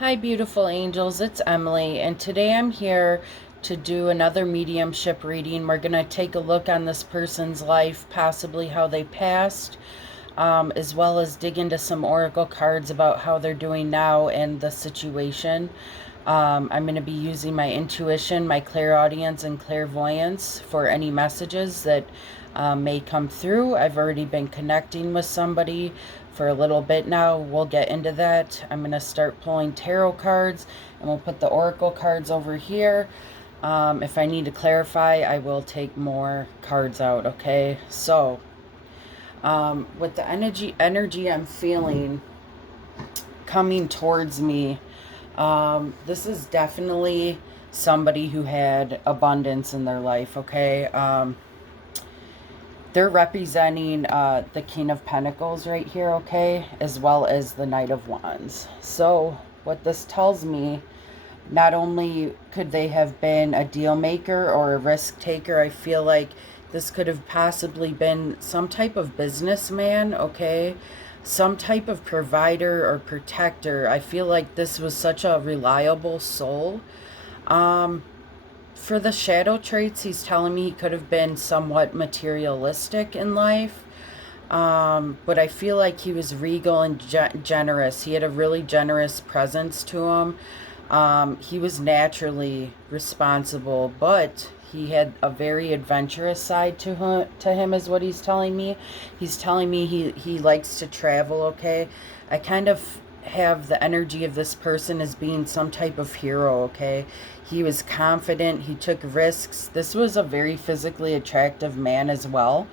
Hi, beautiful angels. It's Emily, and today I'm here to do another mediumship reading. We're going to take a look on this person's life, possibly how they passed, as well as dig into some oracle cards about how they're doing now and the situation. I'm going to be using my intuition, my clairaudience, and clairvoyance for any messages that may come through. I've already been connecting with somebody for a little bit now. We'll get into that. I'm going to start pulling tarot cards, and we'll put the oracle cards over here. If I need to clarify, I will take more cards out, okay? So, with the energy I'm feeling coming towards me, this is definitely somebody who had abundance in their life, okay? They're representing the King of Pentacles right here, okay? As well as the Knight of Wands. So what this tells me, not only could they have been a deal maker or a risk taker, I feel like this could have possibly been some type of businessman, okay? Some type of provider or protector. I feel like this was such a reliable soul. For the shadow traits, he's telling me he could have been somewhat materialistic in life. But I feel like he was regal and generous. He had a really generous presence to him. He was naturally responsible, but he had a very adventurous side to him is what he's telling me. He's telling me he likes to travel, okay? I kind of have the energy of this person as being some type of hero, okay? He was confident, he took risks. This was a very physically attractive man as well.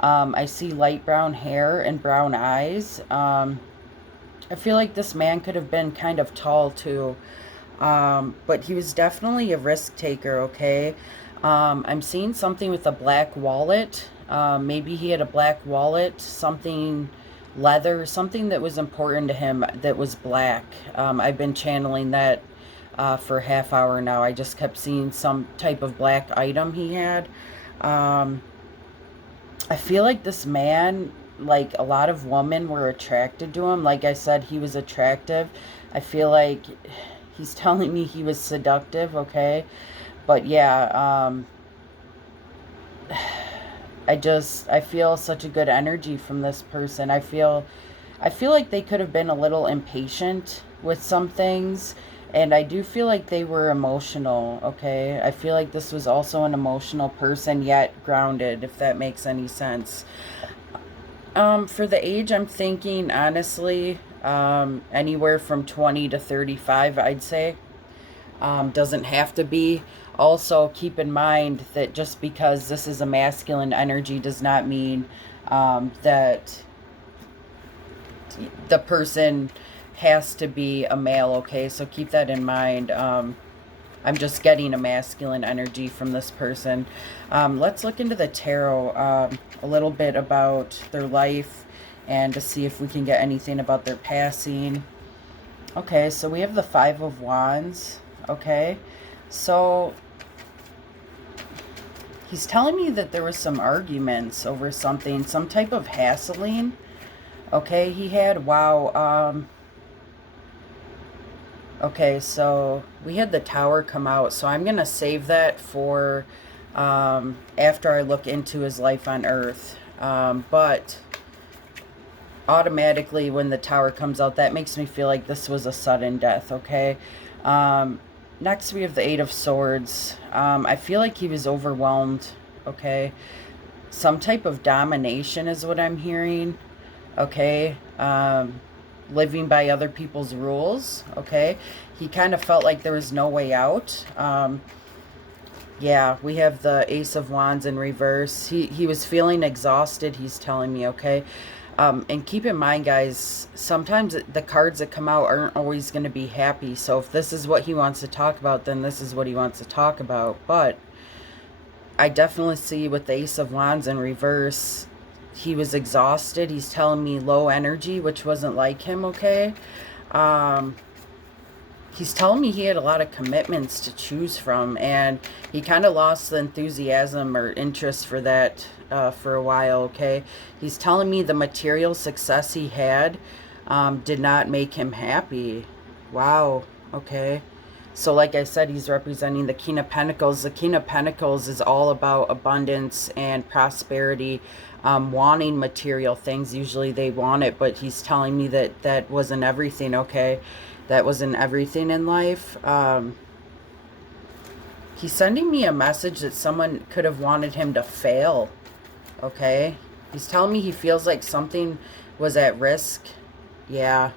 I see light brown hair and brown eyes. I feel like this man could have been kind of tall too. But he was definitely a risk taker, okay? I'm seeing something with a black wallet. Maybe he had a black wallet, something leather, something that was important to him that was black. I've been channeling that for a half hour now. I just kept seeing some type of black item he had. I feel like this man, like a lot of women were attracted to him. Like I said, he was attractive. I feel like he's telling me he was seductive, okay? But yeah, I feel such a good energy from this person. I feel like they could have been a little impatient with some things, and I do feel like they were emotional, okay? I feel like this was also an emotional person, yet grounded, if that makes any sense. For the age, I'm thinking, honestly, anywhere from 20 to 35, I'd say. Doesn't have to be. Also, keep in mind that just because this is a masculine energy does not mean that the person has to be a male, okay? So keep that in mind. I'm just getting a masculine energy from this person. Let's look into the tarot a little bit about their life and to see if we can get anything about their passing. Okay, so we have the Five of Wands. Okay, so he's telling me that there was some arguments over something, some type of hassling. Okay, he had, wow. Okay, so we had the Tower come out, so I'm going to save that for after I look into his life on Earth. But automatically when the Tower comes out, that makes me feel like this was a sudden death, okay? Next, we have the Eight of Swords. I feel like he was overwhelmed, okay? Some type of domination is what I'm hearing, okay? Living by other people's rules, okay? He kind of felt like there was no way out. Yeah, we have the Ace of Wands in reverse. He was feeling exhausted, he's telling me, okay? And keep in mind, guys, sometimes the cards that come out aren't always going to be happy. So if this is what he wants to talk about, then this is what he wants to talk about. But I definitely see with the Ace of Wands in reverse, he was exhausted. He's telling me low energy, which wasn't like him, okay? He's telling me he had a lot of commitments to choose from, and he kind of lost the enthusiasm or interest for that for a while, okay? He's telling me the material success he had did not make him happy. Wow. Okay. So like I said, he's representing the King of Pentacles. The King of Pentacles is all about abundance and prosperity, wanting material things. Usually they want it, but he's telling me that that wasn't everything, okay? That wasn't everything in life. He's sending me a message that someone could have wanted him to fail, okay? He's telling me he feels like something was at risk. Yeah.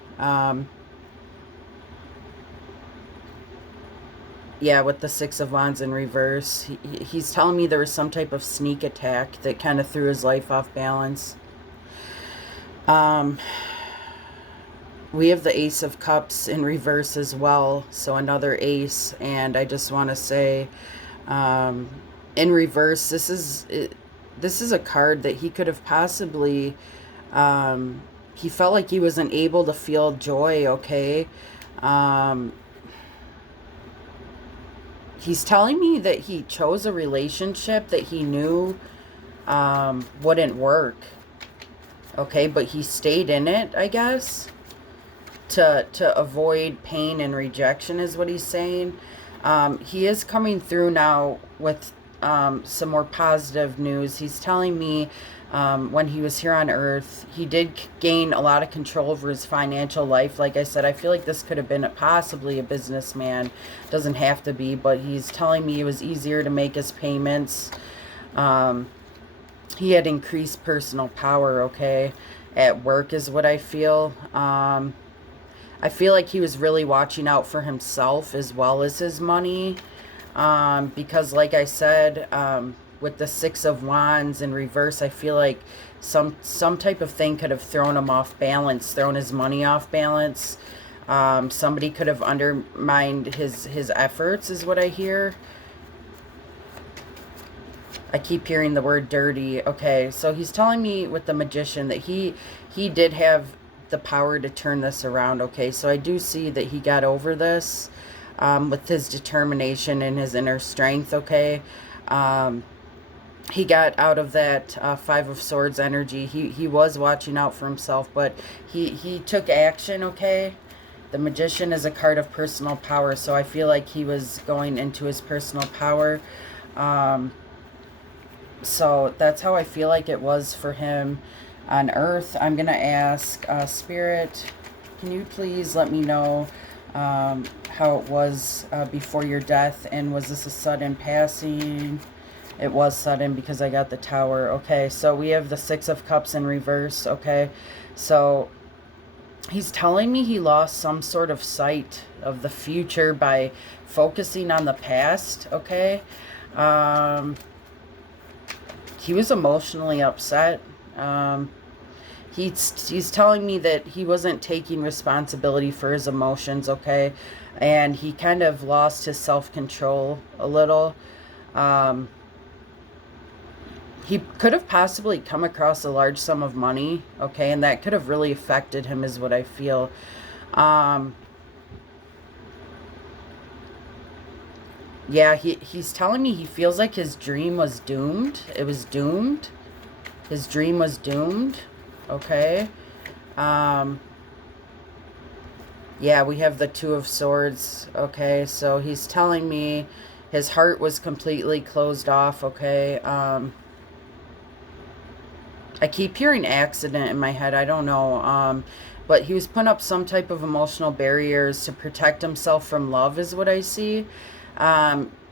Yeah, with the Six of Wands in reverse. He's telling me there was some type of sneak attack that kind of threw his life off balance. We have the Ace of Cups in reverse as well, so another ace. And I just want to say, in reverse, this is a card that he could have possibly, he felt like he wasn't able to feel joy, okay? He's telling me that he chose a relationship that he knew wouldn't work, okay? But he stayed in it, I guess, to avoid pain and rejection is what he's saying. He is coming through now with some more positive news. He's telling me when he was here on Earth, he did gain a lot of control over his financial life. Like I said, I feel like this could have been possibly a businessman. Doesn't have to be, but he's telling me it was easier to make his payments. He had increased personal power, okay, at work is what I feel. I feel like he was really watching out for himself as well as his money. Because like I said, with the Six of Wands in reverse, I feel like some type of thing could have thrown him off balance, thrown his money off balance. Somebody could have undermined his efforts is what I hear. I keep hearing the word dirty. Okay, so he's telling me with the Magician that he did have the power to turn this around, okay? So I do see that he got over this with his determination and his inner strength, okay? He got out of that Five of Swords energy. He was watching out for himself, but he took action, okay? The Magician is a card of personal power, so I feel like he was going into his personal power. So that's how I feel like it was for him on Earth. I'm going to ask Spirit, can you please let me know how it was before your death, and was this a sudden passing? It was sudden because I got the Tower. Okay, so we have the Six of Cups in reverse, okay? So he's telling me he lost some sort of sight of the future by focusing on the past, okay? He was emotionally upset. He's telling me that he wasn't taking responsibility for his emotions, okay? And he kind of lost his self-control a little. He could have possibly come across a large sum of money, okay? And that could have really affected him is what I feel. Yeah, he's telling me he feels like his dream was doomed. It was doomed. His dream was doomed. Okay. Yeah, we have the Two of Swords. Okay, so he's telling me his heart was completely closed off. Okay. I keep hearing accident in my head. I don't know. But he was putting up some type of emotional barriers to protect himself from love is what I see.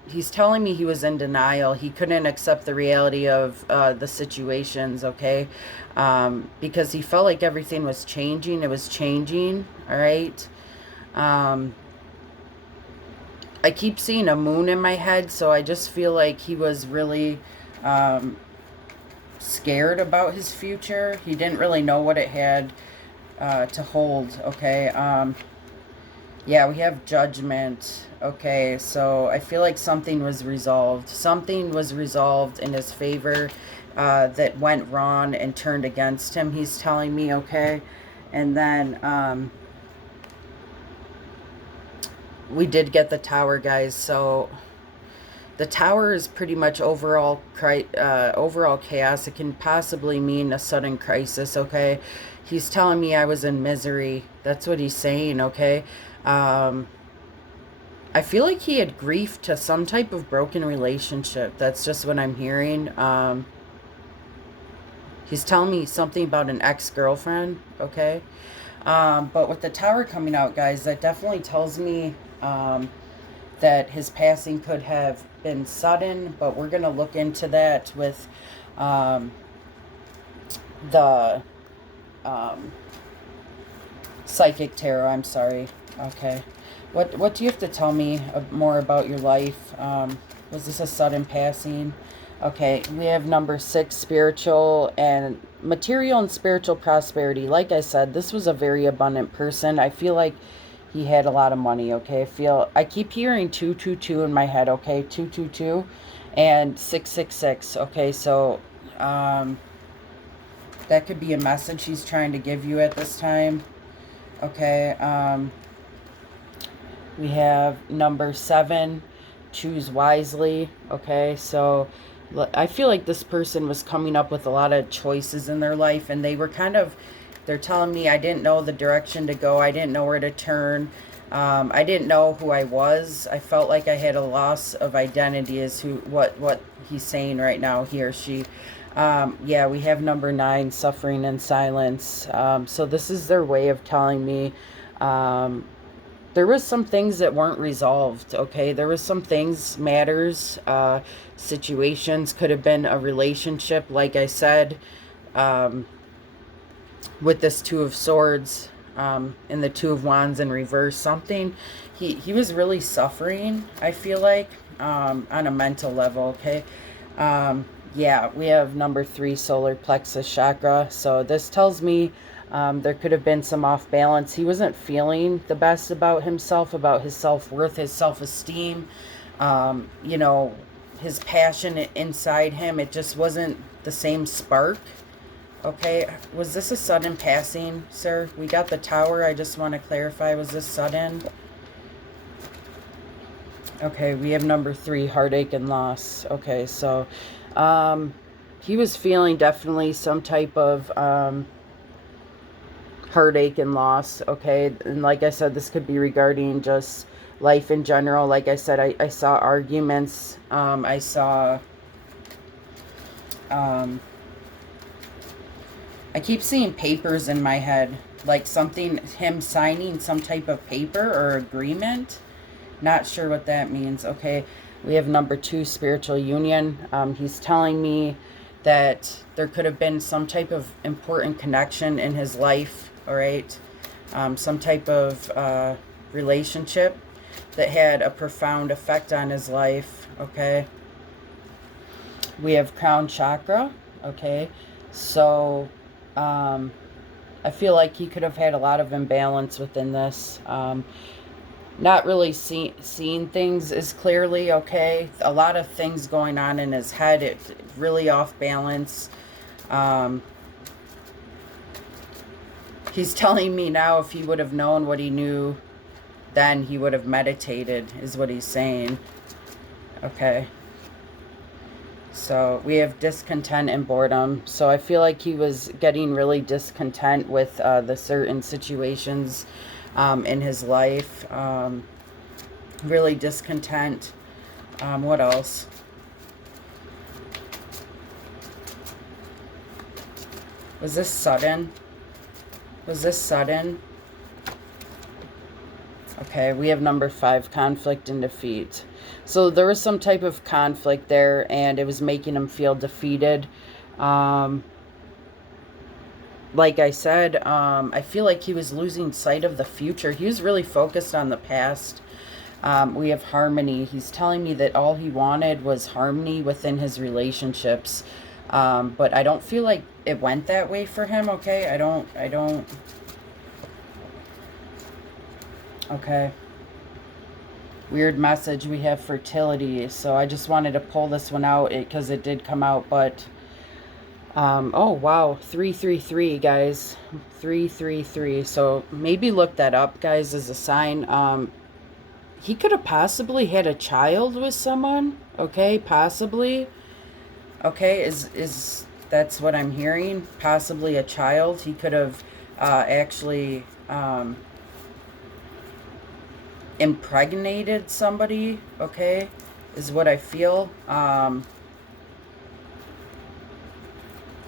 He's telling me he was in denial. He couldn't accept the reality of the situations, okay? Because he felt like everything was changing. It was changing, all right? I keep seeing a moon in my head, so I just feel like he was really scared about his future. He didn't really know what it had to hold, okay? Yeah, we have Judgment. Okay, so I feel like something was resolved. Something was resolved in his favor that went wrong and turned against him, he's telling me, okay? And then we did get the Tower, guys, so The Tower is pretty much overall chaos. It can possibly mean a sudden crisis, okay? He's telling me I was in misery. That's what he's saying, okay? Um, I feel like he had grief to some type of broken relationship. That's just what I'm hearing. He's telling me something about an ex-girlfriend, okay? But with the Tower coming out, guys, that definitely tells me that his passing could have been sudden, but we're going to look into that with um, the psychic tarot. I'm sorry. Okay. What do you have to tell me more about your life? Was this a sudden passing? Okay, we have number 6, spiritual and material and spiritual prosperity. Like I said, this was a very abundant person. I feel like he had a lot of money, okay? I keep hearing 222 in my head, okay? 222 and 666, okay? So that could be a message he's trying to give you at this time, okay? We have number 7, choose wisely, okay? So I feel like this person was coming up with a lot of choices in their life, and they're telling me I didn't know the direction to go. I didn't know where to turn. I didn't know who I was. I felt like I had a loss of identity is what he's saying right now, he or she. Yeah, we have number 9, suffering in silence. So this is their way of telling me there was some things that weren't resolved, okay? There was some things, matters, situations, could have been a relationship, like I said, with this 2 of Swords, and the 2 of Wands in reverse, something, he was really suffering, I feel like, on a mental level, okay? Yeah, we have number 3, solar plexus chakra, so this tells me there could have been some off balance. He wasn't feeling the best about himself, about his self-worth, his self-esteem, you know, his passion inside him. It just wasn't the same spark. Okay, was this a sudden passing, sir? We got the Tower. I just want to clarify, was this sudden? Okay, we have number 3, heartache and loss. Okay, so he was feeling definitely some type of heartache and loss, okay? And like I said, this could be regarding just life in general. Like I said, I saw arguments. I saw... I keep seeing papers in my head. Like him signing some type of paper or agreement. Not sure what that means, okay? We have number 2, spiritual union. He's telling me that there could have been some type of important connection in his life, all right? Some type of relationship that had a profound effect on his life, okay? We have crown chakra, okay? So I feel like he could have had a lot of imbalance within this. Not really seeing things as clearly, okay? A lot of things going on in his head. It's really off balance. He's telling me now if he would have known what he knew then, he would have meditated, is what he's saying. Okay. So we have discontent and boredom. So I feel like he was getting really discontent with the certain situations in his life. Really discontent. What else? Was this sudden? Was this sudden? Okay, we have number 5, conflict and defeat. So there was some type of conflict there, and it was making him feel defeated. Like I said, I feel like he was losing sight of the future. He was really focused on the past. We have harmony. He's telling me that all he wanted was harmony within his relationships. But I don't feel like it went that way for him, okay? I don't. Okay. Weird message. We have fertility. So I just wanted to pull this one out because it did come out, but oh wow, 333, guys. 333. So maybe look that up, guys, as a sign. he could have possibly had a child with someone. Okay, possibly. Okay, is that's what I'm hearing? Possibly a child. He could have actually impregnated somebody. Okay, is what I feel.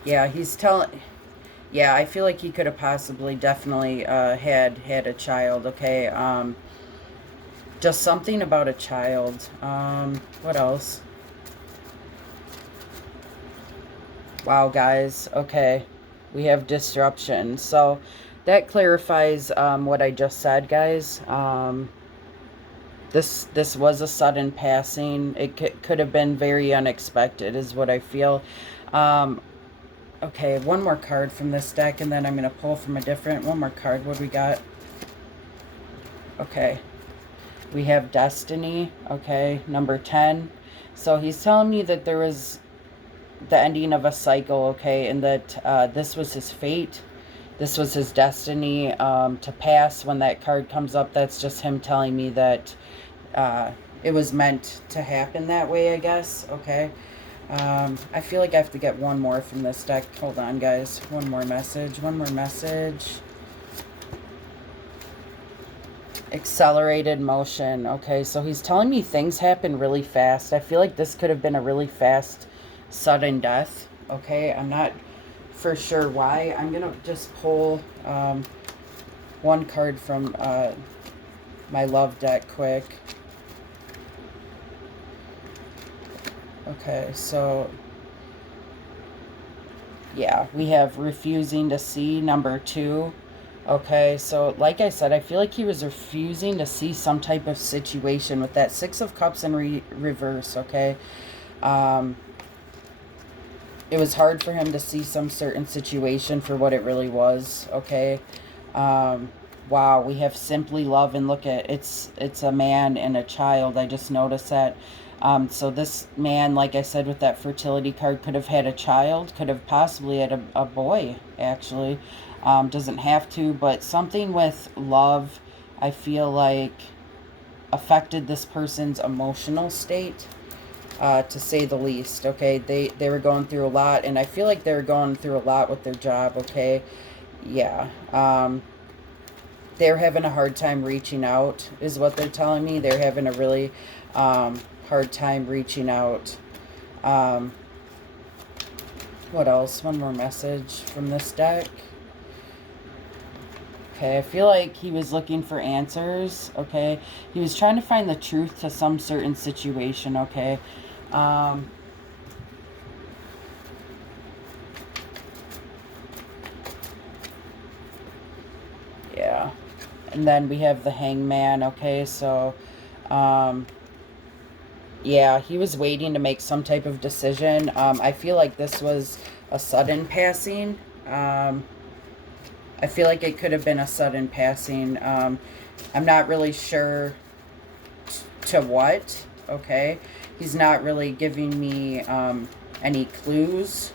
Yeah, he's telling. Yeah, I feel like he could have possibly, definitely had a child. Okay, just something about a child. What else? Wow, guys. Okay, we have disruption. So that clarifies what I just said, guys. This was a sudden passing. It could have been very unexpected, is what I feel. Um, okay, one more card from this deck, and then I'm going to pull from a different... One more card. What do we got? Okay. We have Destiny. Okay, number 10. So he's telling me that there was the ending of a cycle, okay, and that this was his fate. This was his destiny to pass. When that card comes up, that's just him telling me that it was meant to happen that way, I guess. Okay. I feel like I have to get one more from this deck. Hold on, guys. One more message. One more message. Accelerated motion. Okay, so he's telling me things happen really fast. I feel like this could have been a really fast, sudden death. Okay, I'm not for sure why. I'm going to just pull one card from my love deck quick. Okay, so yeah, we have refusing to see, number 2. Okay, so like I said, I feel like he was refusing to see some type of situation with that 6 of Cups in reverse, okay? It was hard for him to see some certain situation for what it really was, okay? Wow, we have simply love, and look at it's a man and a child. I just noticed that. So this man, like I said, with that fertility card, could have had a child, could have possibly had a boy, actually. Doesn't have to, but something with love, I feel like, affected this person's emotional state, to say the least, okay? They were going through a lot, and I feel like they're going through a lot with their job, okay? Yeah. They're having a hard time reaching out, is what they're telling me. They're having a really hard time reaching out. What else? One more message from this deck. Okay, I feel like he was looking for answers, okay? He was trying to find the truth to some certain situation, okay? Yeah. And then we have the Hangman, okay? So, yeah, he was waiting to make some type of decision. I feel like this was a sudden passing. I feel like it could have been a sudden passing. I'm not really sure to what, okay? He's not really giving me any clues.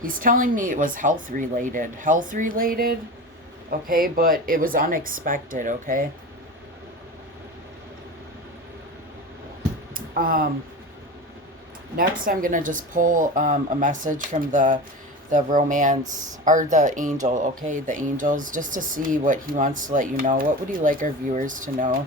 He's telling me it was health related. Health related, okay? But it was unexpected, okay? Next, I'm going to just pull a message from the romance, or the angel, okay? The angels, just to see what he wants to let you know. What would he like our viewers to know?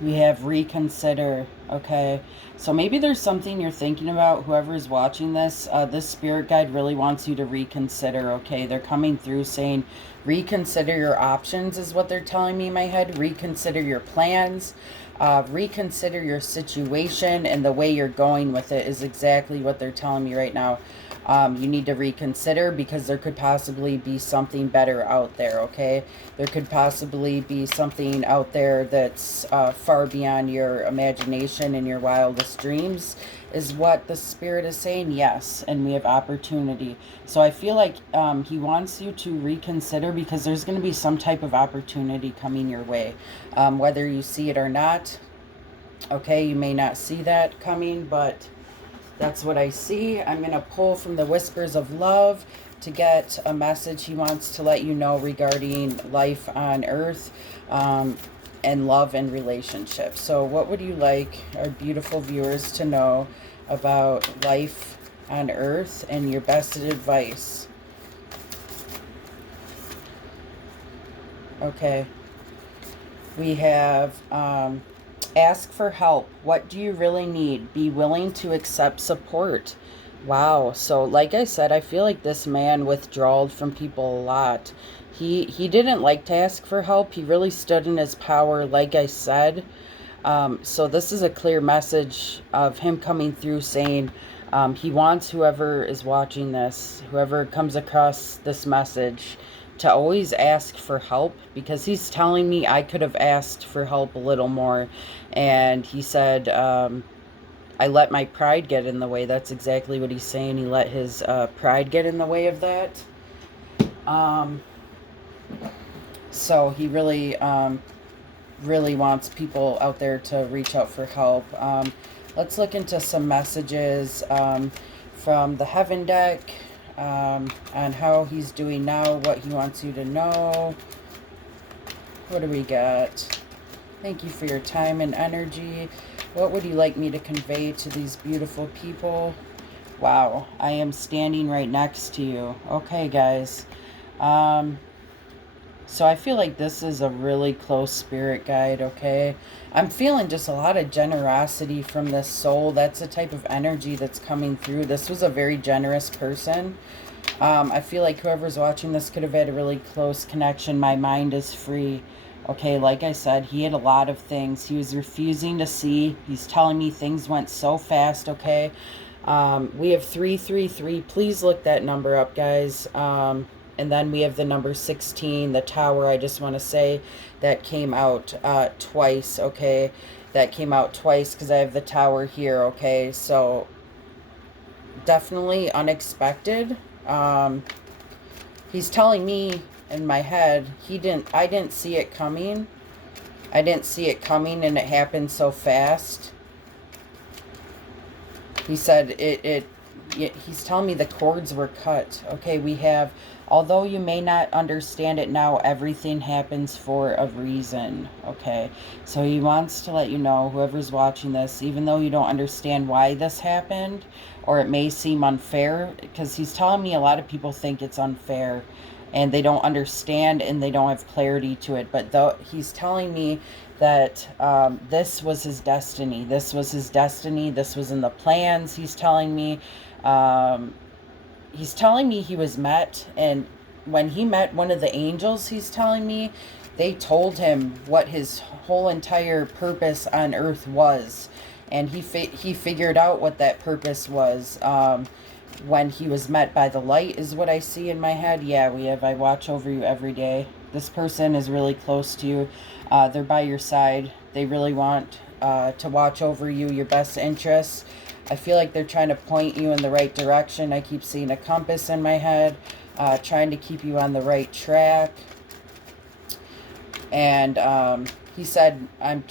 We have reconsider, okay? So maybe there's something you're thinking about, whoever's watching this. This spirit guide really wants you to reconsider, okay? They're coming through saying reconsider your options is what they're telling me in my head. Reconsider your plans. Reconsider your situation, and the way you're going with it is exactly what they're telling me right now. You need to reconsider, because there could possibly be something better out there, okay? There could possibly be something out there that's far beyond your imagination and your wildest dreams, is what the spirit is saying. Yes, and we have opportunity. So I feel like he wants you to reconsider, because there's going to be some type of opportunity coming your way, whether you see it or not. Okay, you may not see that coming, but that's what I see. I'm going to pull from the Whispers of Love to get a message he wants to let you know regarding life on Earth, and love and relationships. So what would you like our beautiful viewers to know about life on Earth and your best advice? Okay. We have ask for help. What do you really need? Be willing to accept support. Wow. So like I said, I feel like this man withdrawed from people a lot. He didn't like to ask for help. He really stood in his power, like I said. So this is a clear message of him coming through saying he wants whoever is watching this, whoever comes across this message, to always ask for help, because he's telling me I could have asked for help a little more. And he said, I let my pride get in the way. That's exactly what he's saying. He let his pride get in the way of that. So he really, really wants people out there to reach out for help. Let's look into some messages from the Heaven deck on how he's doing now, what he wants you to know. What do we got? Thank you for your time and energy. What would you like me to convey to these beautiful people? Wow, I am standing right next to you. Okay, guys. So I feel like this is a really close spirit guide, okay? I'm feeling just a lot of generosity from this soul. That's the type of energy that's coming through. This was a very generous person. I feel like whoever's watching this could have had a really close connection. My mind is free. Okay, like I said, he had a lot of things. He was refusing to see. He's telling me things went so fast, okay? We have 333. Please look that number up, guys. And then we have the number 16, the tower. I just want to say that came out twice, okay? That came out twice because I have the tower here, okay? So definitely unexpected. He's telling me in my head, I didn't see it coming. I didn't see it coming, and it happened so fast. He said he's telling me the cords were cut. Okay, we have, although you may not understand it now, everything happens for a reason. Okay, so he wants to let you know, whoever's watching this, even though you don't understand why this happened, or it may seem unfair, because he's telling me a lot of people think it's unfair and they don't understand and they don't have clarity to it. But though he's telling me that this was his destiny. This was his destiny. This was in the plans. He's telling me he was met, and when he met one of the angels, he's telling me they told him what his whole entire purpose on earth was, and he figured out what that purpose was when he was met by the light, is what I see in my head. Yeah, I watch over you every day. This person is really close to you. They're by your side. They really want to watch over you, your best interests. I feel like they're trying to point you in the right direction. I keep seeing a compass in my head, trying to keep you on the right track. And he said, I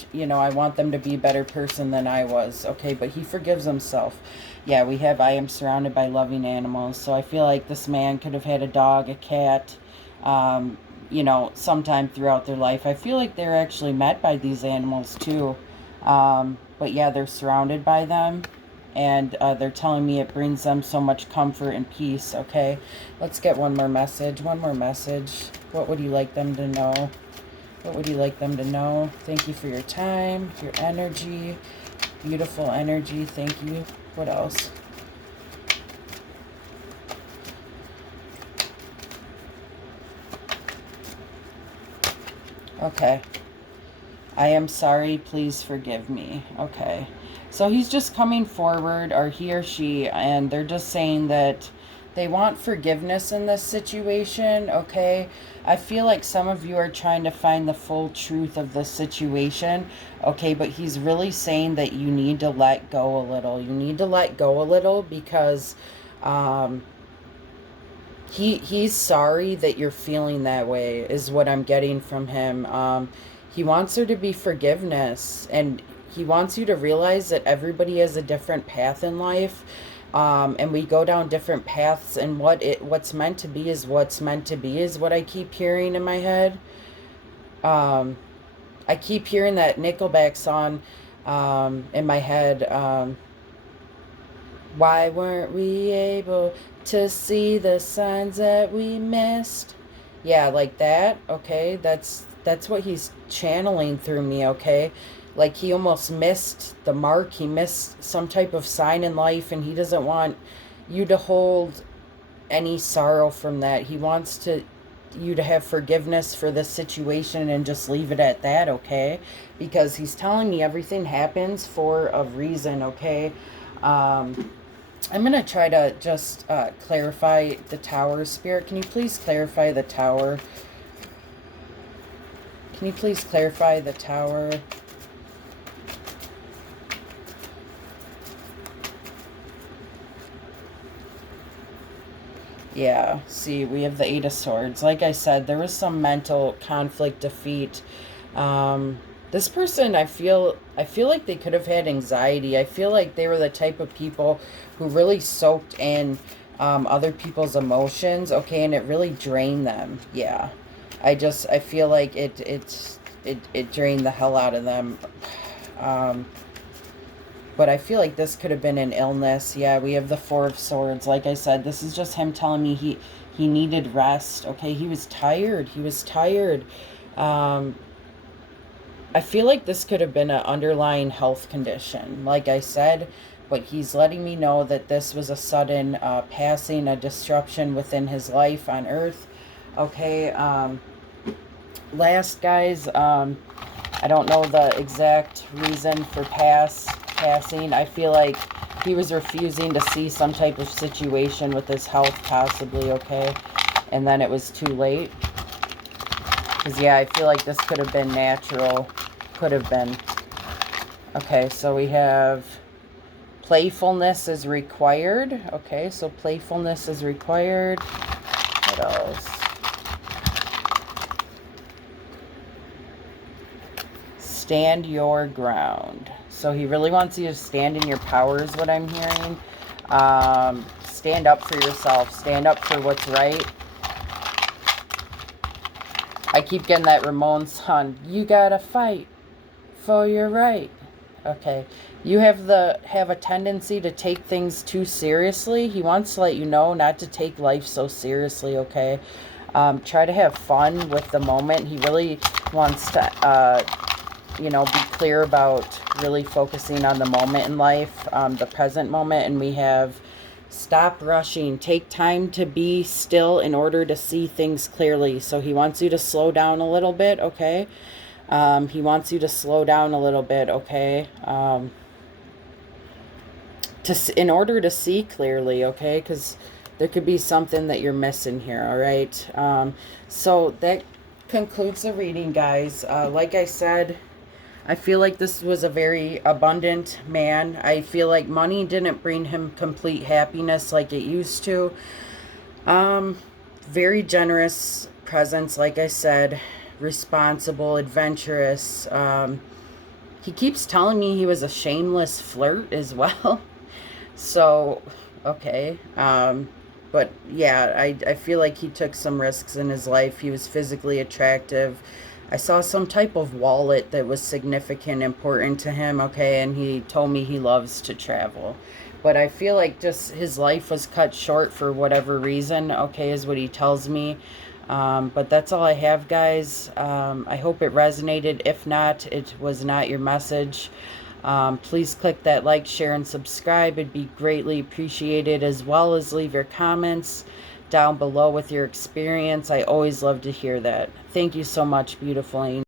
want them to be a better person than I was. Okay, but he forgives himself. Yeah, I am surrounded by loving animals. So I feel like this man could have had a dog, a cat, sometime throughout their life. I feel like they're actually met by these animals too. But yeah, they're surrounded by them. And they're telling me it brings them so much comfort and peace. Okay, let's get one more message. What would you like them to know? What would you like them to know? Thank you for your time, your energy, beautiful energy. Thank you. What else? Okay. I am sorry. Please forgive me. Okay. So he's just coming forward, or he or she, and they're just saying that they want forgiveness in this situation, okay? I feel like some of you are trying to find the full truth of the situation, okay? But he's really saying that you need to let go a little. You need to let go a little because he's sorry that you're feeling that way, is what I'm getting from him. He wants there to be forgiveness, and he wants you to realize that everybody has a different path in life. And we go down different paths, and what's meant to be is what's meant to be, is what I keep hearing in my head. I keep hearing that Nickelback song in my head. Why weren't we able to see the signs that we missed? Yeah, like that. Okay, that's what he's channeling through me. Okay, like he almost missed the mark. He missed some type of sign in life, and he doesn't want you to hold any sorrow from that. He wants you to have forgiveness for this situation and just leave it at that. Okay, because he's telling me everything happens for a reason. Okay. I'm going to try to just clarify the tower. Spirit, can you please clarify the tower? Can you please clarify the tower? Yeah, see, we have the Eight of Swords. Like I said, there was some mental conflict, defeat. This person, I feel like they could have had anxiety. I feel like they were the type of people who really soaked in other people's emotions, okay, and it really drained them. Yeah, I feel like it drained the hell out of them. But I feel like this could have been an illness. Yeah, we have the Four of Swords. Like I said, this is just him telling me he needed rest. Okay, he was tired. He was tired. I feel like this could have been an underlying health condition, like I said, but he's letting me know that this was a sudden passing, a disruption within his life on Earth. Okay, last, guys, I don't know the exact reason for passing. I feel like he was refusing to see some type of situation with his health, possibly, okay, and then it was too late. Because, yeah, I feel like this could have been natural. Could have been. Okay, so we have playfulness is required. Okay, so playfulness is required. What else? Stand your ground. So he really wants you to stand in your power, is what I'm hearing. Stand up for yourself. Stand up for what's right. I keep getting that Ramones song. You gotta fight for your right. Okay. You have a tendency to take things too seriously. He wants to let you know not to take life so seriously, okay? Try to have fun with the moment. He really wants to, be clear about really focusing on the moment in life, the present moment. And we have stop rushing. Take time to be still in order to see things clearly. So he wants you to slow down a little bit, okay? He wants you to slow down a little bit, okay? In order to see clearly, okay? Because there could be something that you're missing here, all right? So that concludes the reading, guys. Like I said, I feel like this was a very abundant man. I feel like money didn't bring him complete happiness like it used to. Very generous presence, like I said. Responsible, adventurous. He keeps telling me he was a shameless flirt as well. So, okay. But yeah, I feel like he took some risks in his life. He was physically attractive. I saw some type of wallet that was significant, important to him, okay, and he told me he loves to travel. But I feel like just his life was cut short for whatever reason, okay, is what he tells me. But that's all I have, guys. I hope it resonated. If not, it was not your message. Please click that like, share, and subscribe. It'd be greatly appreciated, as well as leave your comments down below with your experience. I always love to hear that. Thank you so much, beautiful angel.